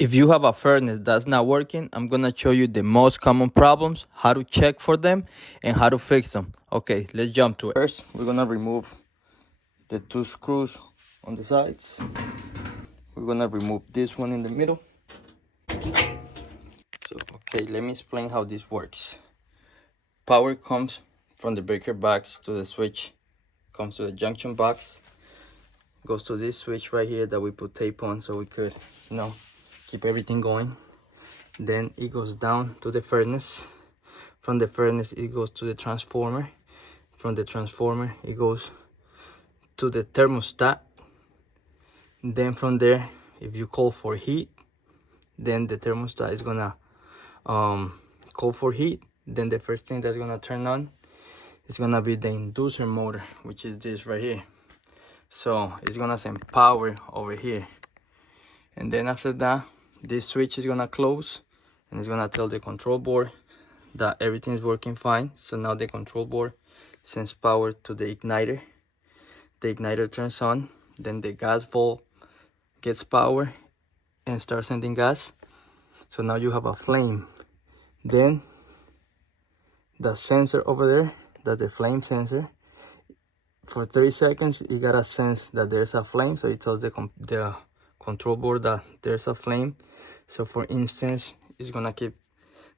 If you have a furnace that's not working, I'm gonna show you the most common problems, how to check for them, and how to fix them. Okay, let's jump to it. First, we're gonna remove the 2 screws on the sides. We're gonna remove this one in the middle. So, okay, let me explain how this works. Power comes from the breaker box to the switch, comes to the junction box, goes to this switch right here that we put tape on so we could, keep everything going. Then it goes down to the furnace. From the furnace it goes to the transformer. From the transformer it goes to the thermostat. Then from there, if you call for heat, then the thermostat is gonna call for heat. Then the first thing that's gonna turn on is gonna be the inducer motor, which is this right here. So it's gonna send power over here, and then after that this switch is gonna close and it's gonna tell the control board that everything is working fine. So now the control board sends power to the igniter. The igniter turns on, then the gas valve gets power and starts sending gas. So now you have a flame. Then the sensor over there, that's the flame sensor, for 3 seconds it gotta sense that there's a flame, so it tells the control board that there's a flame. So for instance, it's gonna keep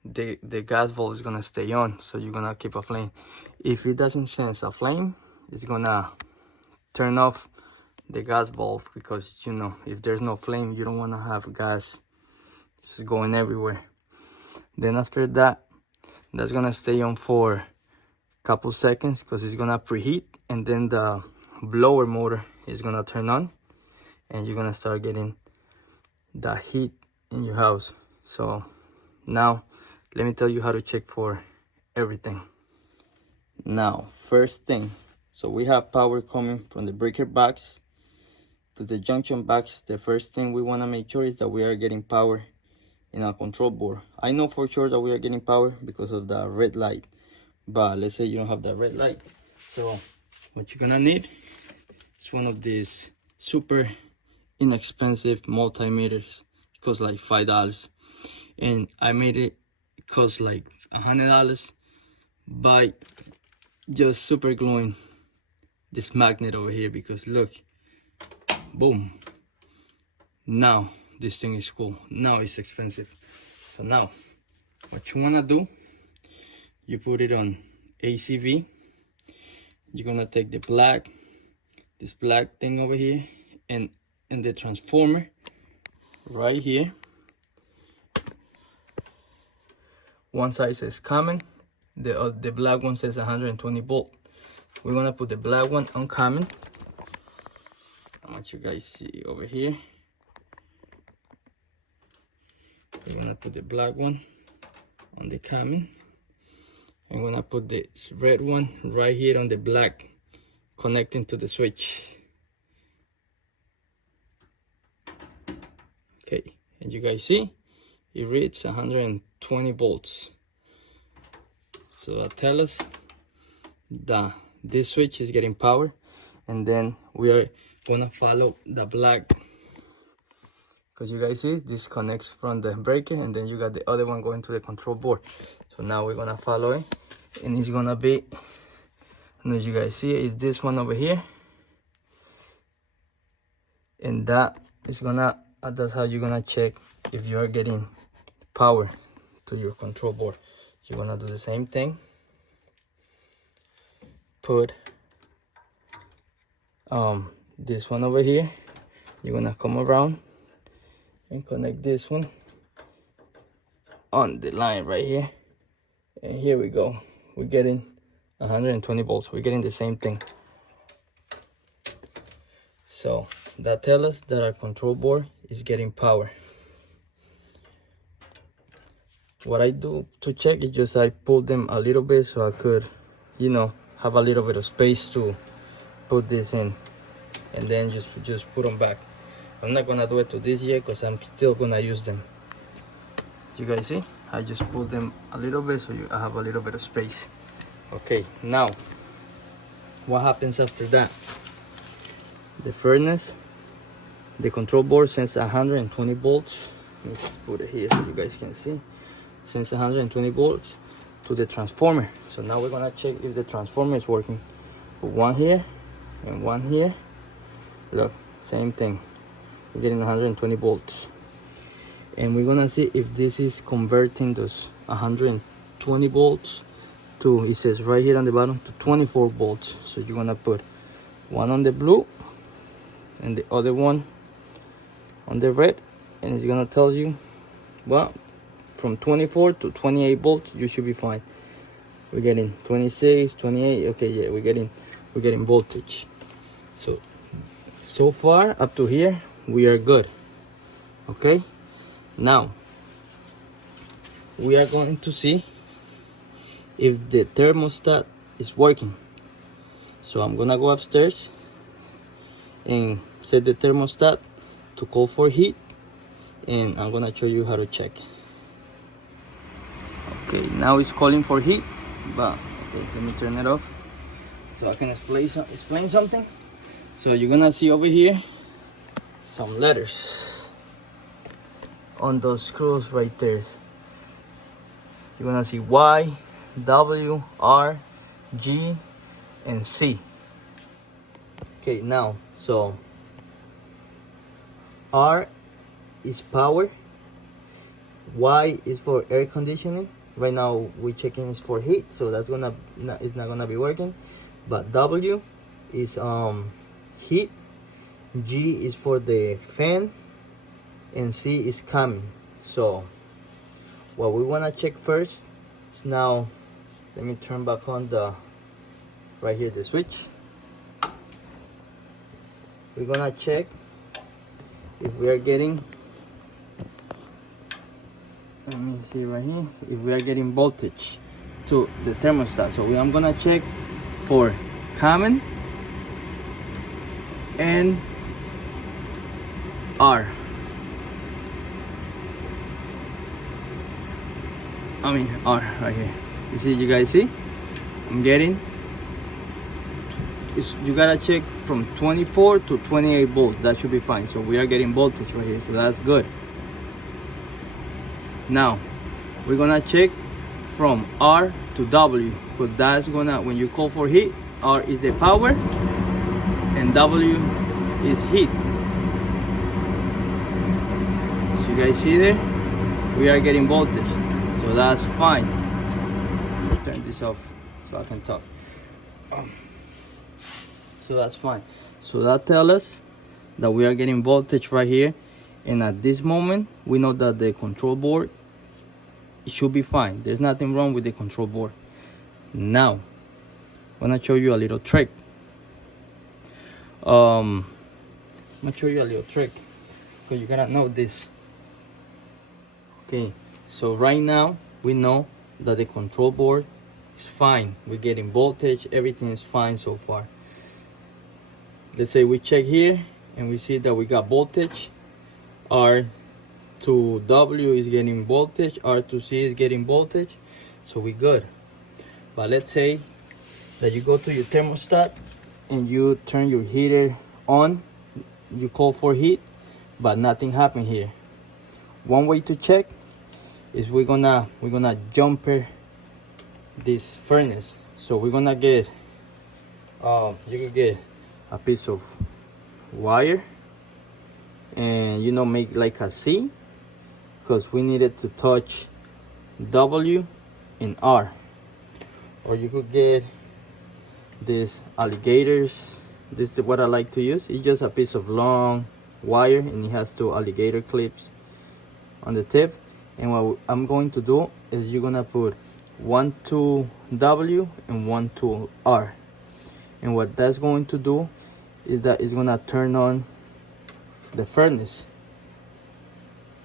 the gas valve is gonna stay on, so you're gonna keep a flame. If it doesn't sense a flame, it's gonna turn off the gas valve, because if there's no flame, you don't want to have gas just going everywhere. Then after that, that's gonna stay on for a couple seconds because it's gonna preheat, and then the blower motor is gonna turn on and you're gonna start getting the heat in your house. So now let me tell you how to check for everything. Now, first thing, so we have power coming from the breaker box to the junction box. The first thing we want to make sure is that we are getting power in our control board. I know for sure that we are getting power because of the red light, but let's say you don't have that red light. So what you're gonna need is one of these super inexpensive multimeters. It costs like $5, and I made it cost like $100 by just super gluing this magnet over here, because look, boom, now this thing is cool. Now it's expensive. So now what you want to do, you put it on ACV. You're gonna take this black thing over here, and the transformer right here, one side says common, the black one says 120 volt. We're gonna put the black one on common. I want you guys see over here. We're gonna put the black one on the common. I'm gonna put this red one right here on the black, connecting to the switch. Okay, and you guys see it reads 120 volts. So that tells us that this switch is getting power. And then we are gonna follow the black, because you guys see this connects from the breaker, and then you got the other one going to the control board. So now we're gonna follow it, and it's gonna be, and as you guys see, it's this one over here, and that is gonna, that's how you're gonna check if you are getting power to your control board. You're gonna do the same thing. Put this one over here. You're gonna come around and connect this one on the line right here, and here we go. We're getting 120 volts. We're getting the same thing. So that tells us that our control board is getting power. What I do to check is just I pull them a little bit so I could, have a little bit of space to put this in, and then just put them back. I'm not gonna do it to this yet because I'm still gonna use them. You guys see, I just pulled them a little bit so I have a little bit of space. Okay, now what happens after that? The furnace, the control board sends 120 volts Let's put it here so you guys can see. Sends 120 volts to the transformer. So now we're gonna check if the transformer is working. Put one here and one here. Look, same thing. We're getting 120 volts. And we're gonna see if this is converting those 120 volts to, it says right here on the bottom, to 24 volts. So you're gonna put one on the blue and the other one on the red, and it's gonna tell you, well, from 24 to 28 volts you should be fine. We're getting 26, 28. Okay, yeah, we're getting voltage. So far up to here we are good. Okay, now we are going to see if the thermostat is working. So I'm gonna go upstairs and set the thermostat to call for heat, and I'm gonna show you how to check. Okay, now it's calling for heat, but okay, let me turn it off so I can explain something. So you're gonna see over here some letters on those screws right there. You're gonna see Y, W, R, G, and C. Okay, now, so R is power, Y is for air conditioning. Right now we're checking is for heat, so that's it's not gonna be working. But W is heat, G is for the fan, and C is coming. So what we wanna check first is, now let me turn back on the right here the switch. We're gonna check if we are getting, let me see right here, if we are getting voltage to the thermostat. So I'm gonna check for common and R. R right here. You guys see? I'm getting, you gotta check from 24 to 28 volts. That should be fine. So we are getting voltage right here, so that's good. Now we're gonna check from R to W, but that's gonna, when you call for heat, R is the power and W is heat. So you guys see there, we are getting voltage, so that's fine. Turn this off so I can talk. So that's fine. So that tells us that we are getting voltage right here, and at this moment we know that the control board, it should be fine. There's nothing wrong with the control board. Now I'm gonna show you a little trick. I'm gonna show you a little trick because you gotta know this. Okay, so right now we know that the control board is fine. We're getting voltage, everything is fine so far. Let's say we check here and we see that we got voltage. R to W is getting voltage, R to C is getting voltage, so we good. But let's say that you go to your thermostat and you turn your heater on, you call for heat, but nothing happened here. One way to check is we're gonna jumper this furnace. So we're gonna get, you can get a piece of wire and make like a C, because we needed to touch W and R. Or you could get these alligators. This is what I like to use. It's just a piece of long wire and it has two alligator clips on the tip. And what I'm going to do is you're gonna put one to W and one to R. And what that's going to do is that it's gonna turn on the furnace.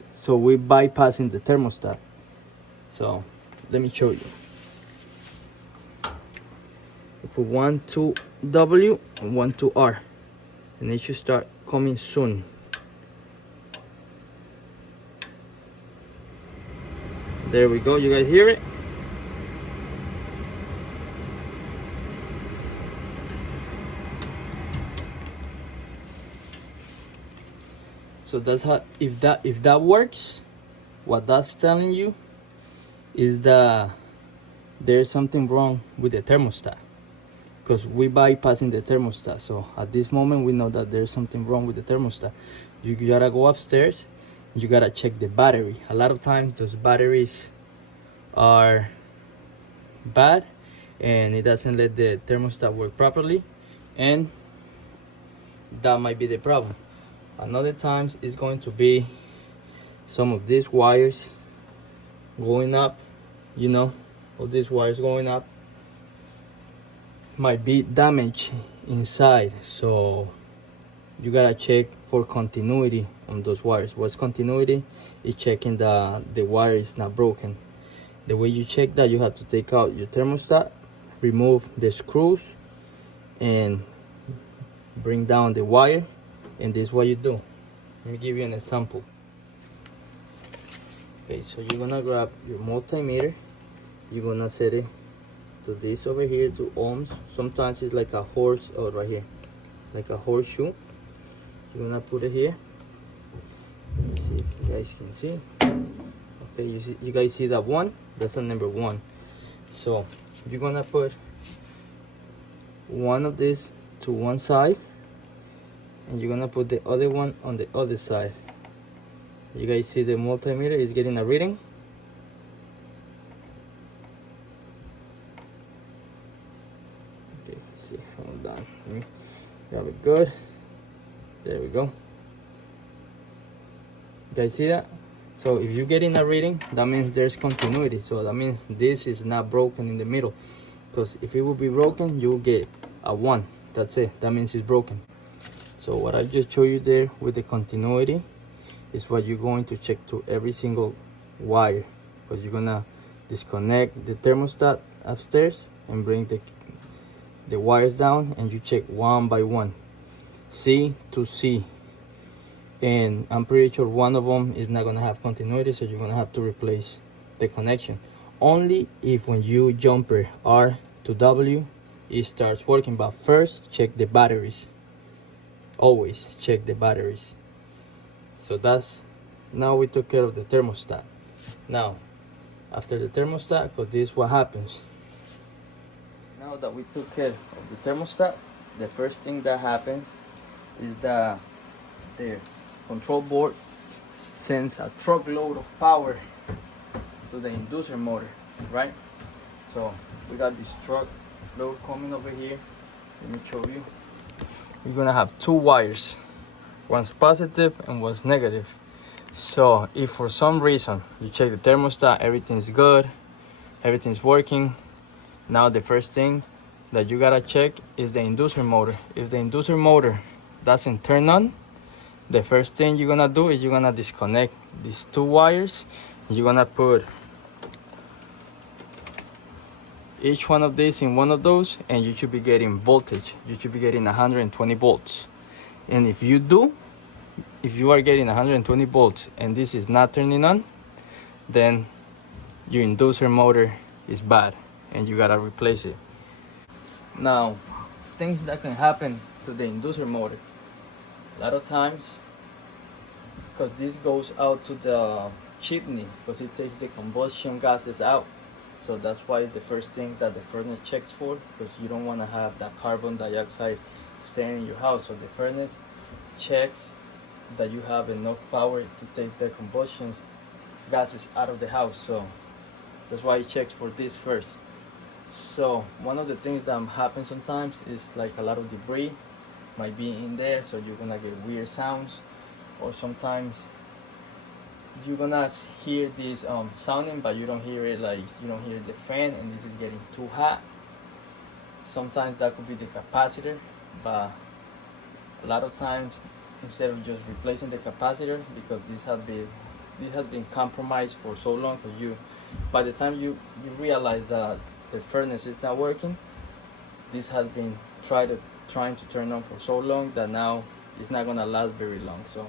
So we're bypassing the thermostat. So let me show you. We put one to W and one to R, and it should start coming soon. There we go. You guys hear it? So that's how, if that works, what that's telling you is that there's something wrong with the thermostat, because we bypassing the thermostat. So at this moment we know that there's something wrong with the thermostat. You gotta go upstairs, you gotta check the battery. A lot of times those batteries are bad and it doesn't let the thermostat work properly, and that might be the problem. Another times it's going to be some of these wires going up, you know, all these wires going up might be damaged inside. So you gotta check for continuity on those wires. What's continuity? Is checking that the wire is not broken. The way you check that, you have to take out your thermostat, remove the screws, and bring down the wire, and this is what you do. Let me give you an example. Okay, so you're gonna grab your multimeter, you're gonna set it to this over here, to ohms. Sometimes it's like a horse, or right here, like a horseshoe. You're gonna put it here. Let me see if you guys can see. Okay, you guys see that one? That's a number 1. So you're gonna put one of these to one side, and you're gonna put the other one on the other side. You guys see the multimeter is getting a reading. Okay, see, hold on. Let me grab it good. There we go. You guys see that? So if you're getting a reading, that means there's continuity. So that means this is not broken in the middle. Because if it would be broken, you will get a 1. That's it. That means it's broken. So what I just showed you there with the continuity is what you're going to check to every single wire, because you're gonna disconnect the thermostat upstairs and bring the wires down, and you check one by one, C to C, and I'm pretty sure one of them is not gonna have continuity, so you're gonna have to replace the connection. Only if when you jumper R to W it starts working, but first check the batteries. Always check the batteries. So that's, now we took care of the thermostat. Now after the thermostat, because this is what happens. Now that we took care of the thermostat, the first thing that happens is that the control board sends a truckload of power to the inducer motor, right? So we got this truckload coming over here. Let me show you. We're gonna have 2 wires, one's positive and one's negative. So if for some reason you check the thermostat, everything's good, everything's working, now the first thing that you gotta check is the inducer motor. If the inducer motor doesn't turn on, the first thing you're gonna do is you're gonna disconnect these 2 wires. You're gonna put each one of these in one of those, and you should be getting voltage. You should be getting 120 volts. And if you are getting 120 volts and this is not turning on, then your inducer motor is bad and you gotta replace it. Now, things that can happen to the inducer motor. A lot of times, because this goes out to the chimney, because it takes the combustion gases out. So that's why it's the first thing that the furnace checks for, because you don't want to have that carbon dioxide staying in your house. So the furnace checks that you have enough power to take the combustion gases out of the house. So that's why it checks for this first. So one of the things that happens sometimes is like a lot of debris might be in there, so you're gonna get weird sounds, or sometimes you're gonna hear this sounding, but you don't hear it, like you don't hear the fan, and this is getting too hot. Sometimes that could be the capacitor, but a lot of times, instead of just replacing the capacitor, because this has been compromised for so long, because by the time you realize that the furnace is not working, this has been trying to turn on for so long that now it's not gonna last very long. So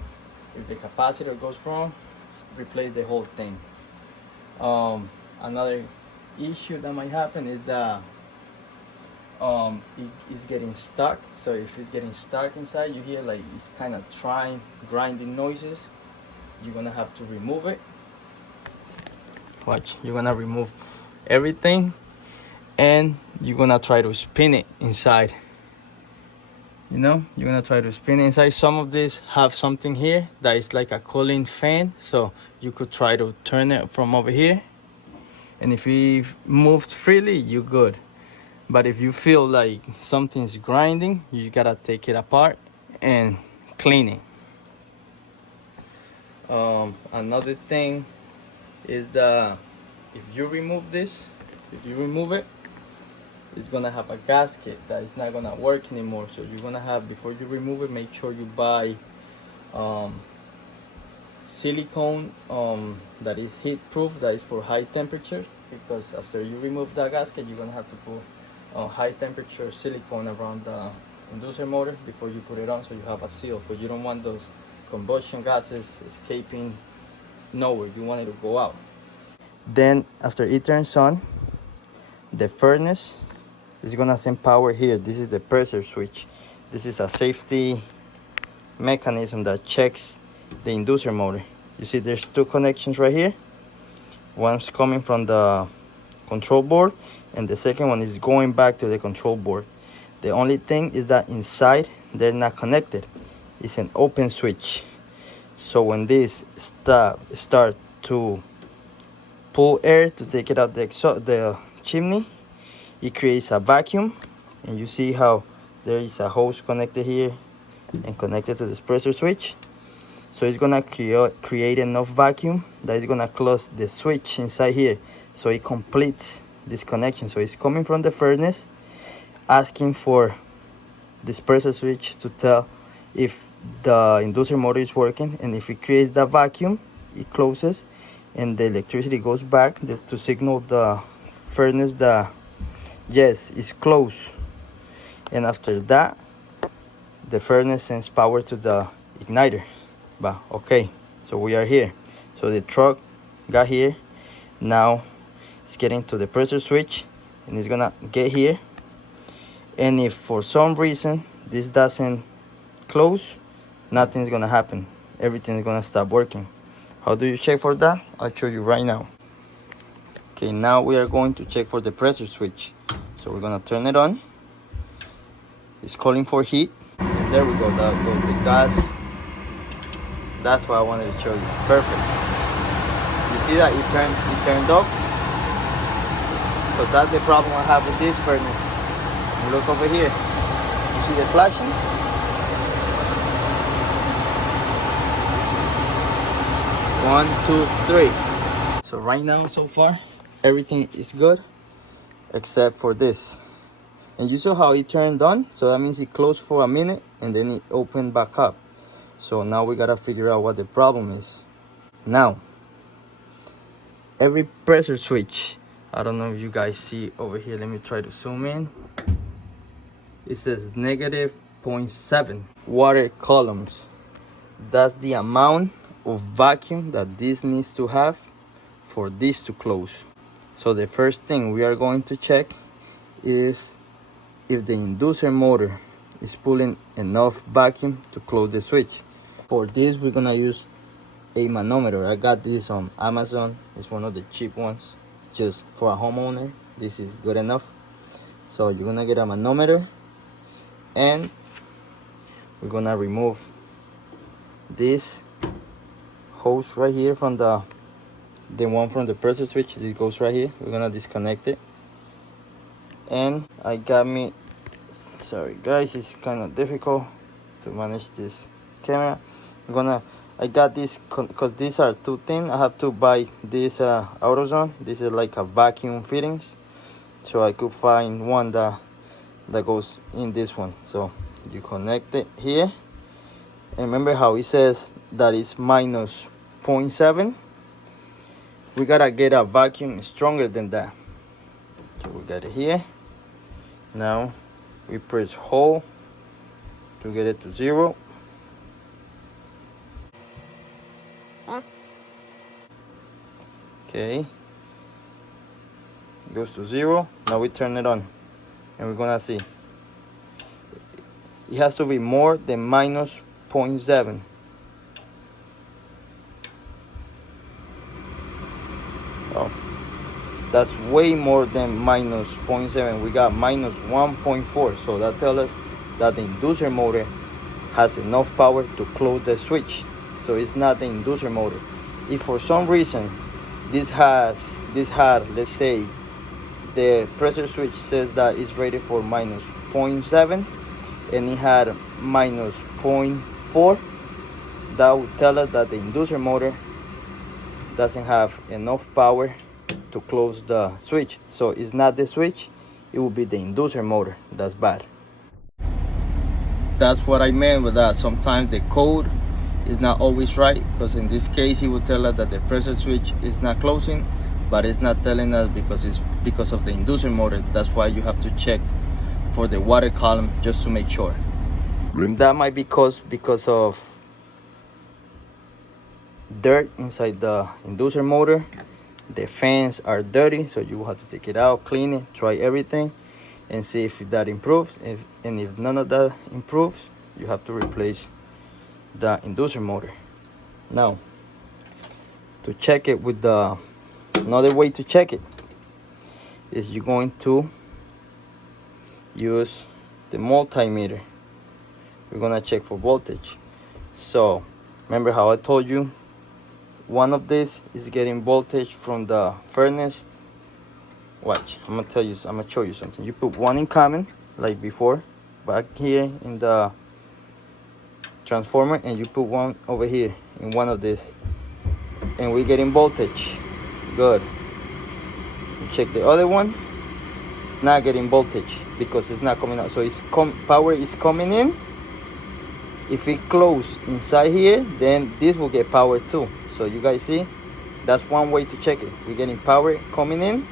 if the capacitor goes wrong, replace the whole thing. Another issue that might happen is that it is getting stuck. So if it's getting stuck inside, you hear like it's kind of grinding noises. You're gonna have to remove it, Watch, you're gonna remove everything and you're gonna try to spin it inside. You know, you're gonna try to spin it inside. Some of these have something here that is like a cooling fan, so you could try to turn it from over here, and if it moves freely, you're good. But if you feel like something's grinding, you gotta take it apart and clean it. Another thing is that if you remove this, if you remove it, it's gonna have a gasket that is not gonna work anymore. So you're gonna have, before you remove it, make sure you buy silicone that is heat proof, that is for high temperature, because after you remove that gasket, you're gonna have to put high temperature silicone around the inducer motor before you put it on, so you have a seal, but you don't want those combustion gases escaping nowhere. You want it to go out. Then after it turns on, the furnace is gonna send power here. This is the pressure switch. This is a safety mechanism that checks the inducer motor. You see there's two connections right here. One's coming from the control board and the second one is going back to the control board. The only thing is that inside they're not connected. It's an open switch. So when this start to pull air to take it out the chimney, it creates a vacuum, and you see how there is a hose connected here and connected to this pressure switch. So it's gonna create enough vacuum that is gonna close the switch inside here, so it completes this connection. So it's coming from the furnace, asking for this pressure switch to tell if the inducer motor is working, and if it creates that vacuum, it closes and the electricity goes back to signal the furnace that yes, it's closed. And after that, the furnace sends power to the igniter. But okay, so we are here. So the truck got here. Now it's getting to the pressure switch and it's gonna get here. And if for some reason this doesn't close, nothing's gonna happen. Everything's gonna stop working. How do you check for that? I'll show you right now. Okay, now we are going to check for the pressure switch. So we're gonna turn it on. It's calling for heat. And there we go, that goes the gas. That's what I wanted to show you. Perfect. You see that it turned off? So that's the problem I have with this furnace. You look over here. You see the flashing? 1, 2, 3. So right now, so far, everything is good except for this. And you saw how it turned on, so that means it closed for a minute and then it opened back up. So now we gotta figure out what the problem is. Now, every pressure switch, I don't know if you guys see over here, let me try to zoom in. It says negative 0.7 water columns. That's the amount of vacuum that this needs to have for this to close. So the first thing we are going to check is if the inducer motor is pulling enough vacuum to close the switch. For this, we're gonna use a manometer. I got this on Amazon. It's one of the cheap ones. Just for a homeowner, this is good enough. So you're gonna get a manometer and we're gonna remove this hose right here from the one from the pressure switch. It goes right here. We're gonna disconnect it. And I got me, sorry guys, it's kind of difficult to manage this camera. I got this because these are too thin. I have to buy this AutoZone. This is like a vacuum fittings, so I could find one that goes in this one. So you connect it here, and remember how it says that it's minus 0.7. We gotta get a vacuum stronger than that. So we got it here. Now we press hold to get it to 0. Okay, it goes to 0. Now we turn it on and we're gonna see it has to be more than minus 0.7. Oh, that's way more than minus 0.7. We got minus 1.4. So that tells us that the inducer motor has enough power to close the switch. So it's not the inducer motor. If for some reason this had, let's say the pressure switch says that it's rated for minus 0.7 and it had minus 0.4, that would tell us that the inducer motor doesn't have enough power to close the switch. So it's not the switch, it will be the inducer motor that's bad. That's what I meant with that. Sometimes the code is not always right, because in this case he will tell us that the pressure switch is not closing, but it's not telling us because it's because of the inducer motor. That's why you have to check for the water column just to make sure. That might be because of dirt inside the inducer motor. The fans are dirty, so you will have to take it out, clean it, try everything, and see if that improves. If none of that improves, you have to replace the inducer motor. Now, to check it with another way to check it is you're going to use the multimeter. We're gonna check for voltage. So remember how I told you one of these is getting voltage from the furnace. Watch, I'm gonna show you something. You put one in common like before back here in the transformer, and you put one over here in one of these, and we're getting voltage. Good. You check the other one, it's not getting voltage because it's not coming out. So it's power is coming in. If it close inside here, then this will get power too. So you guys see, that's one way to check it. We're getting power coming in,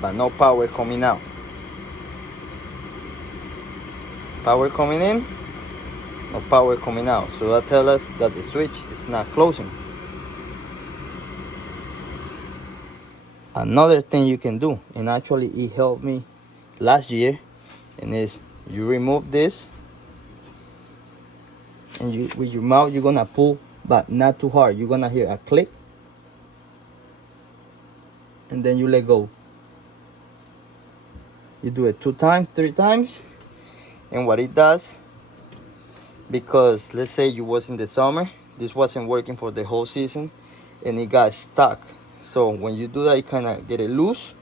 but no power coming out. Power coming in, no power coming out. So that tells us that the switch is not closing. Another thing you can do, and actually it helped me last year, and is you remove this, and you with your mouth you're gonna pull, but not too hard. You're gonna hear a click, and then you let go. You do it 2 times, 3 times, and what it does, because let's say you was in the summer, this wasn't working for the whole season, and it got stuck. So when you do that, you kind of get it loose,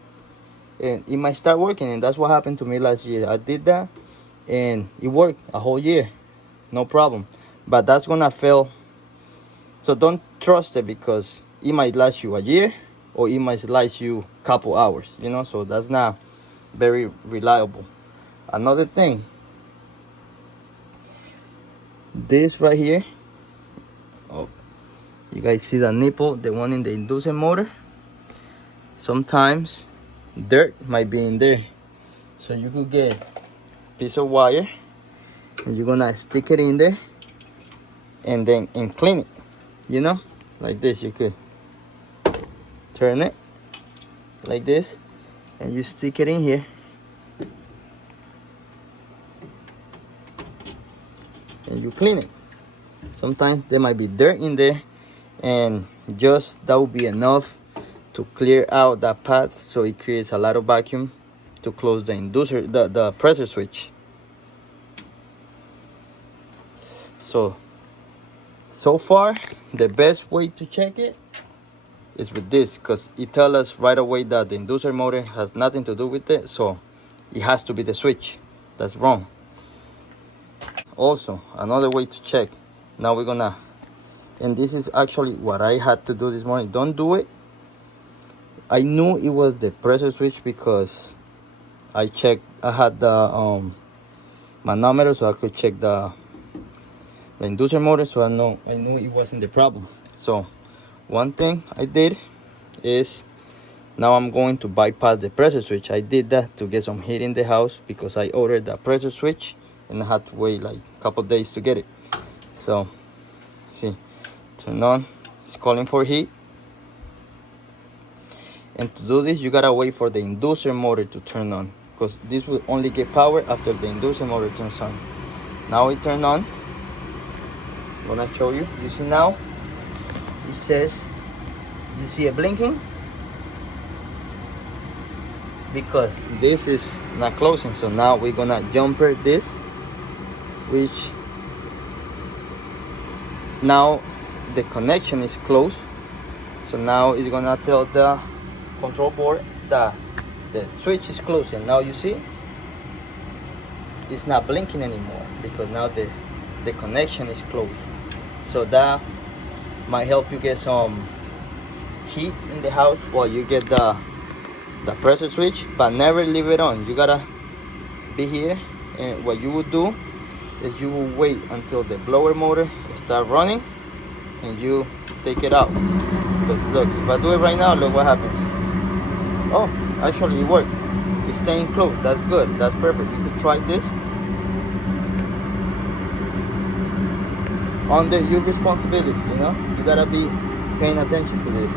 and it might start working. And that's what happened to me last year. I did that, and it worked a whole year, no problem. But that's gonna fail. So don't trust it, because it might last you a year, or it might last you a couple hours, you know. So that's not very reliable. Another thing, this right here, oh, you guys see the nipple, the one in the inducer motor? Sometimes dirt might be in there. So you could get a piece of wire, and you're gonna stick it in there, and then clean it, you know, like this. You could turn it like this, and you stick it in here, and you clean it. Sometimes there might be dirt in there, and just that will be enough to clear out that path, so it creates a lot of vacuum to close the inducer, the pressure switch. So far the best way to check it is with this, because it tells us right away that the inducer motor has nothing to do with it, so it has to be the switch. That's wrong. Also, another way to check, now we're gonna, and this is actually what I had to do this morning. Don't do it. I knew it was the pressure switch because I checked, I had the manometer, so I could check the inducer motor, so I knew it wasn't the problem. So one thing I did is, now I'm going to bypass the pressure switch. I did that to get some heat in the house, because I ordered the pressure switch and I had to wait like a couple days to get it. So see, turn on, it's calling for heat. And to do this, you gotta wait for the inducer motor to turn on, because this will only get power after the inducer motor turns on. Now it turned on. I'm gonna show you. You see now, it says You see it blinking? Because this is not closing. So now we're gonna jumper this, which now the connection is closed. So now it's gonna tell the control board that the switch is closed. And now you see it's not blinking anymore because now the connection is closed. So that might help you get some heat in the house while you get the pressure switch, but never leave it on. You gotta be here, and what you would do is you will wait until the blower motor start running and you take it out. Because look, if I do it right now, look what happens. Oh, actually it worked. It's staying closed. That's good. That's perfect. You could try this. Under your responsibility, you know, you gotta be paying attention to this,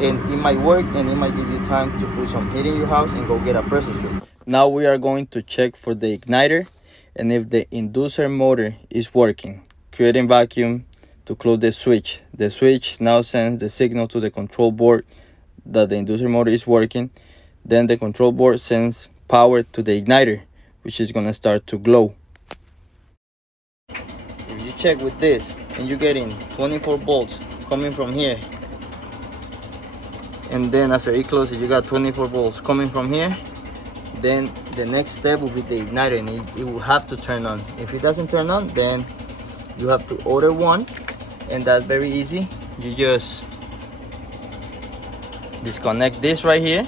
and it might work, and it might give you time to put some heat in your house and go get a pressure switch. Now we are going to check for the igniter and if the inducer motor is working, creating vacuum to close the switch. The switch now sends the signal to the control board that the inducer motor is working. Then the control board sends power to the igniter, which is gonna start to glow. If you check with this and you're getting 24 volts coming from here, and then after it closes you got 24 volts coming from here, then the next step will be the igniter, and it will have to turn on. If it doesn't turn on, then you have to order one, and that's very easy. You just disconnect this right here,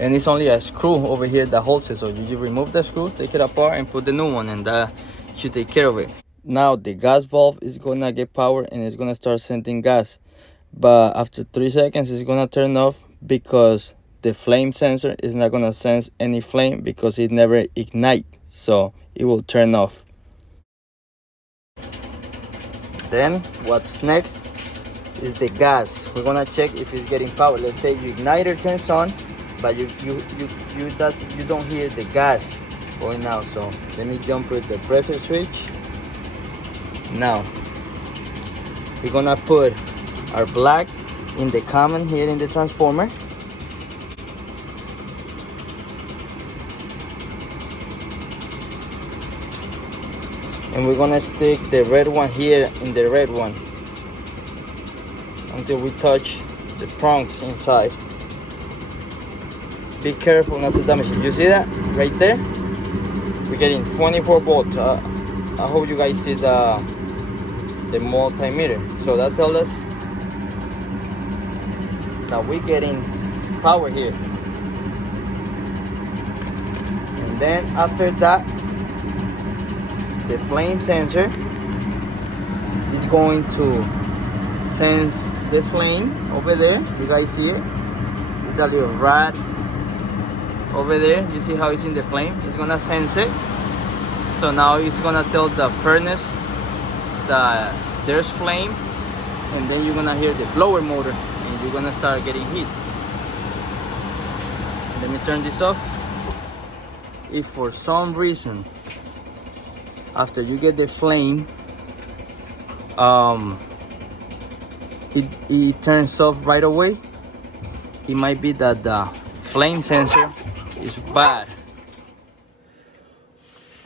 and it's only a screw over here that holds it. So you just remove the screw, take it apart, and put the new one, and that should take care of it. Now the gas valve is gonna get power and it's gonna start sending gas, but after 3 seconds it's gonna turn off because the flame sensor is not gonna sense any flame because it never ignites, so it will turn off. Then what's next is the gas. We're gonna check if it's getting power. Let's say your igniter turns on, but you don't hear the gas going out. So let me jump with the pressure switch. Now we're gonna put our black in the common here in the transformer, and we're gonna stick the red one here in the red one until we touch the prongs inside. Be careful not to damage it. You see that right there? We're getting 24 volts. I hope you guys see the multimeter. So that tells us that we're getting power here. And then after that, the flame sensor is going to sense the flame over there. You guys see it? It's a little rod over there. You see how it's in the flame? It's gonna sense it. So now it's gonna tell the furnace that there's flame, and then you're gonna hear the blower motor and you're gonna start getting heat. Let me turn this off. If for some reason after you get the flame it turns off right away, it might be that the flame sensor is bad.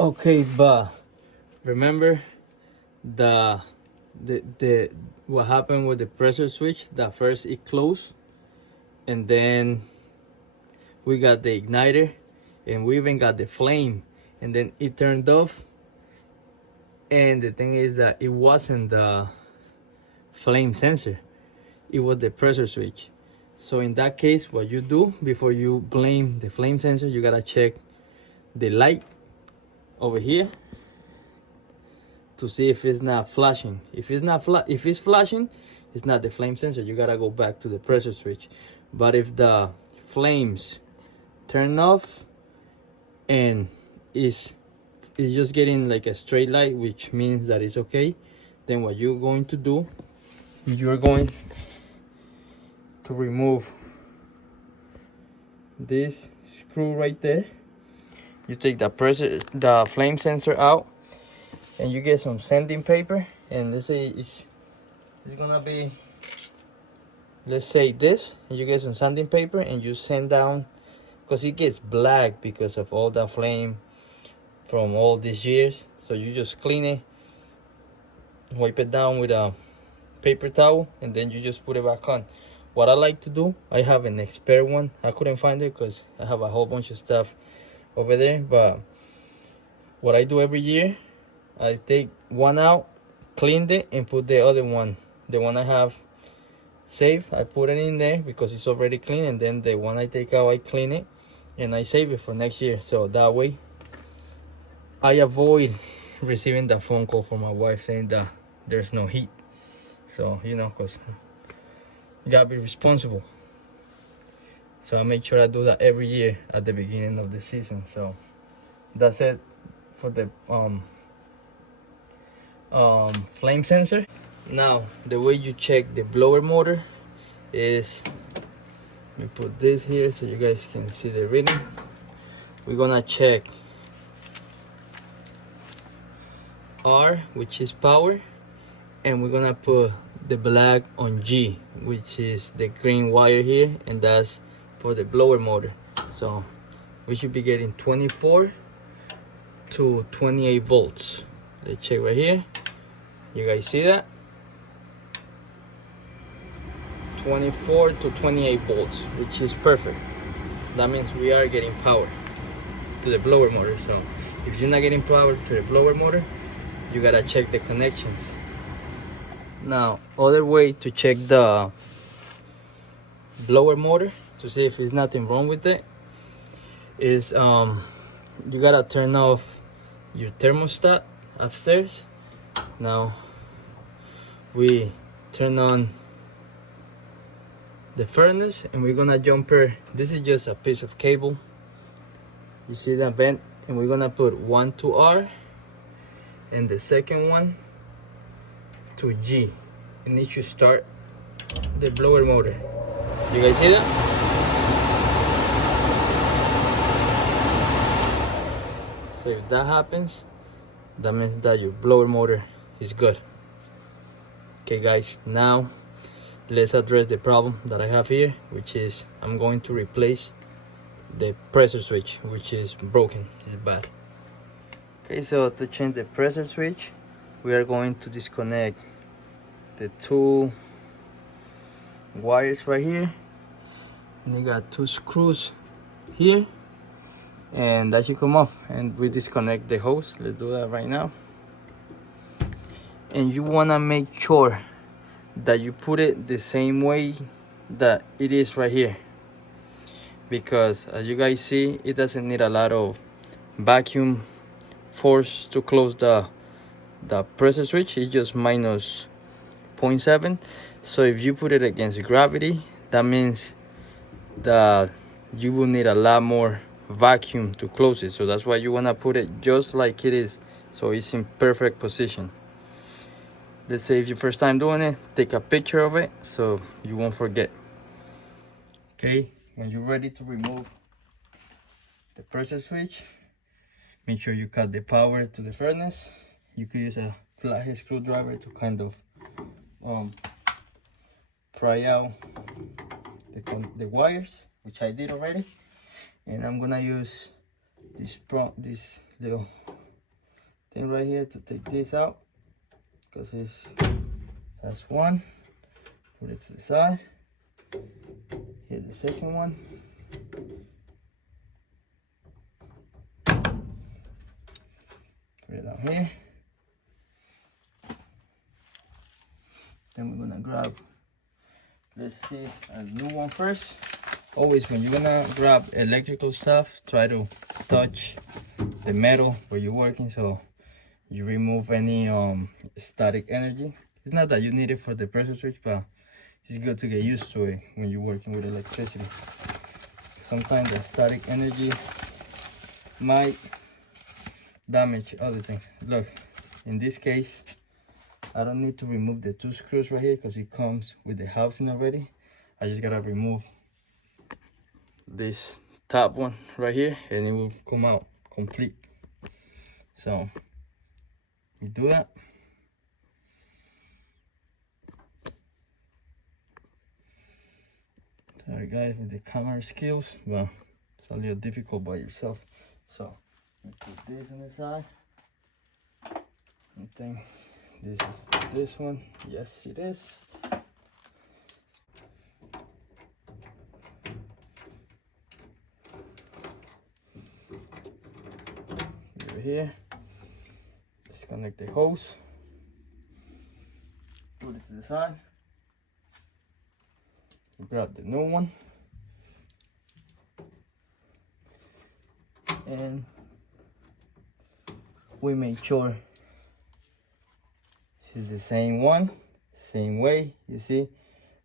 Okay, but remember the what happened with the pressure switch? That first it closed, and then we got the igniter, and we even got the flame, and then it turned off. And the thing is that it wasn't the flame sensor, it was the pressure switch. So in that case, what you do before you blame the flame sensor, you gotta check the light over here to see if it's not flashing. If it's flashing, it's not the flame sensor. You gotta go back to the pressure switch. But if the flames turn off and it's just getting like a straight light, which means that it's okay, then what you're going to do, you're going to remove this screw right there. You take the flame sensor out, and you get some sanding paper, and let's say it's gonna be let's say this, and you get some sanding paper and you sand down, because it gets black because of all the flame from all these years. So you just clean it, wipe it down with a paper towel, and then you just put it back on. What I like to do, I have an expert one. I couldn't find it because I have a whole bunch of stuff over there, but what I do every year, I take one out, cleaned it, and put the other one, the one I have saved, I put it in there because it's already clean, and then the one I take out, I clean it and I save it for next year. So that way I avoid receiving that phone call from my wife saying that there's no heat. So, you know, because you gotta be responsible. So I make sure I do that every year at the beginning of the season. So that's it for the flame sensor. Now the way you check the blower motor is, let me put this here so you guys can see the reading. We're gonna check R, which is power, and we're gonna put the black on G, which is the green wire here, and that's for the blower motor. So we should be getting 24 to 28 volts. Let's check right here. You guys see that? 24 to 28 volts, which is perfect. That means we are getting power to the blower motor. So if you're not getting power to the blower motor, you gotta check the connections. Now, other way to check the blower motor to see if there's nothing wrong with it is you gotta turn off your thermostat upstairs. Now we turn on the furnace and we're gonna jumper. This is just a piece of cable, you see that bent, and we're gonna put one to R and the second one to G, and it should start the blower motor. You guys see that? So if that happens, that means that your blower motor is good. Okay guys, now let's address the problem that I have here, which is I'm going to replace the pressure switch, which is broken, it's bad. Okay, so to change the pressure switch, we are going to disconnect the two wires right here, and you got two screws here, and that should come off, and we disconnect the hose. Let's do that right now. And you want to make sure that you put it the same way that it is right here, because as you guys see, it doesn't need a lot of vacuum force to close the pressure switch. It's just minus 0.7. So if you put it against gravity, that means that you will need a lot more vacuum to close it. So that's why you want to put it just like it is, so it's in perfect position. Let's say if you're first time doing it, take a picture of it so you won't forget. Okay, when you're ready to remove the pressure switch, make sure you cut the power to the furnace. You could use a flathead screwdriver to kind of pry out the wires, which I did already. And I'm gonna use this little thing right here to take this out, because that's one. Put it to the side. Here's the second one. Put it down here. Then we're gonna grab, let's see, a new one first. Always when you're gonna grab electrical stuff, try to touch the metal where you're working so you remove any static energy. It's not that you need it for the pressure switch, but it's good to get used to it when you're working with electricity. Sometimes the static energy might damage other things. Look, in this case, I don't need to remove the two screws right here because it comes with the housing already. I just gotta remove this top one right here and it will come out complete. So we do that. Sorry guys with the camera skills, but it's a little difficult by yourself. So we put this on the side. I think this is for this one. Yes, it is. Over here, disconnect the hose. Put it to the side. Grab the new one. And we make sure it's the same one, same way. You see,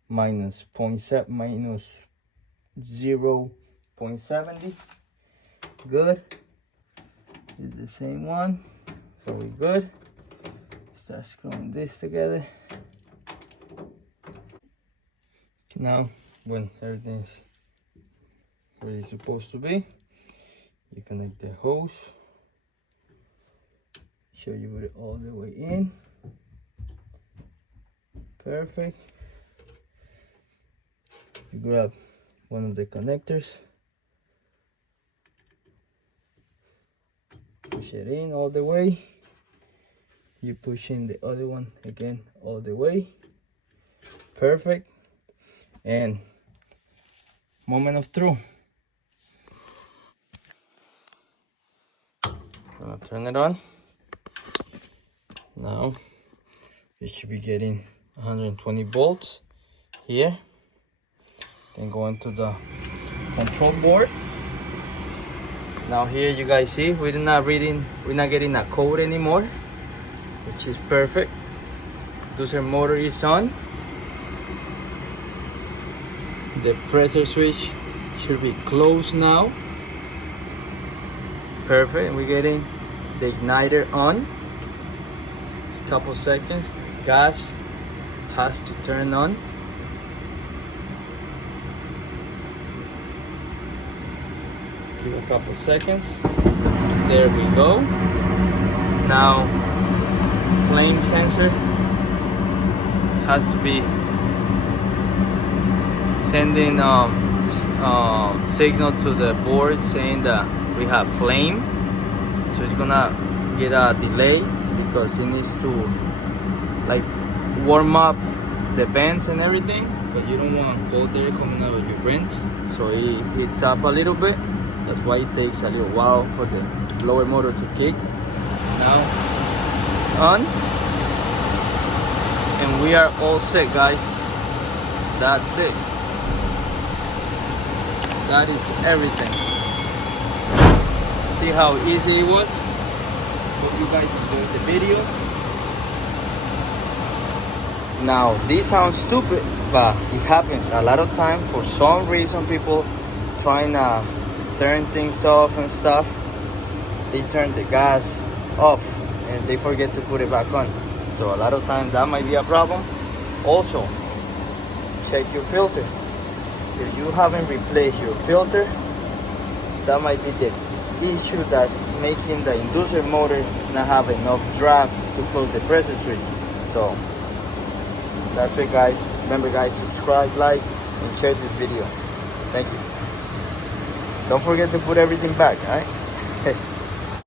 minus 0.70. Good. It's the same one, so we're good. Start screwing this together. Now, when everything's where it's supposed to be, you connect the hose. Show you put it all the way in. Perfect. You grab one of the connectors, push it in all the way. You push in the other one again all the way. Perfect. And moment of truth. Gonna turn it on. Now you should be getting 120 volts here. Then go into the control board. Now here you guys see we're not getting a code anymore, which is perfect. Inducer motor is on. The pressure switch should be closed now. Perfect. We're getting the igniter on. Just a couple seconds. Gas has to turn on. Give it a couple seconds. There we go. Now flame sensor has to be sending signal to the board saying that we have flame. So it's gonna get a delay because it needs to like warm up the vents and everything, but you don't want cold air coming out of your vents, so it heats up a little bit. That's why it takes a little while for the blower motor to kick. Now it's on and we are all set, guys. That's it. That is everything. See how easy it was? Hope you guys enjoyed the video. Now this sounds stupid, but it happens a lot of time. For some reason, people trying to turn things off and stuff, they turn the gas off and they forget to put it back on. So a lot of times that might be a problem. Also, check your filter. If you haven't replaced your filter, that might be the issue that's making the inducer motor not have enough draft to close the pressure switch. So that's it, guys. Remember, guys, subscribe, like, and share this video. Thank you. Don't forget to put everything back, all right?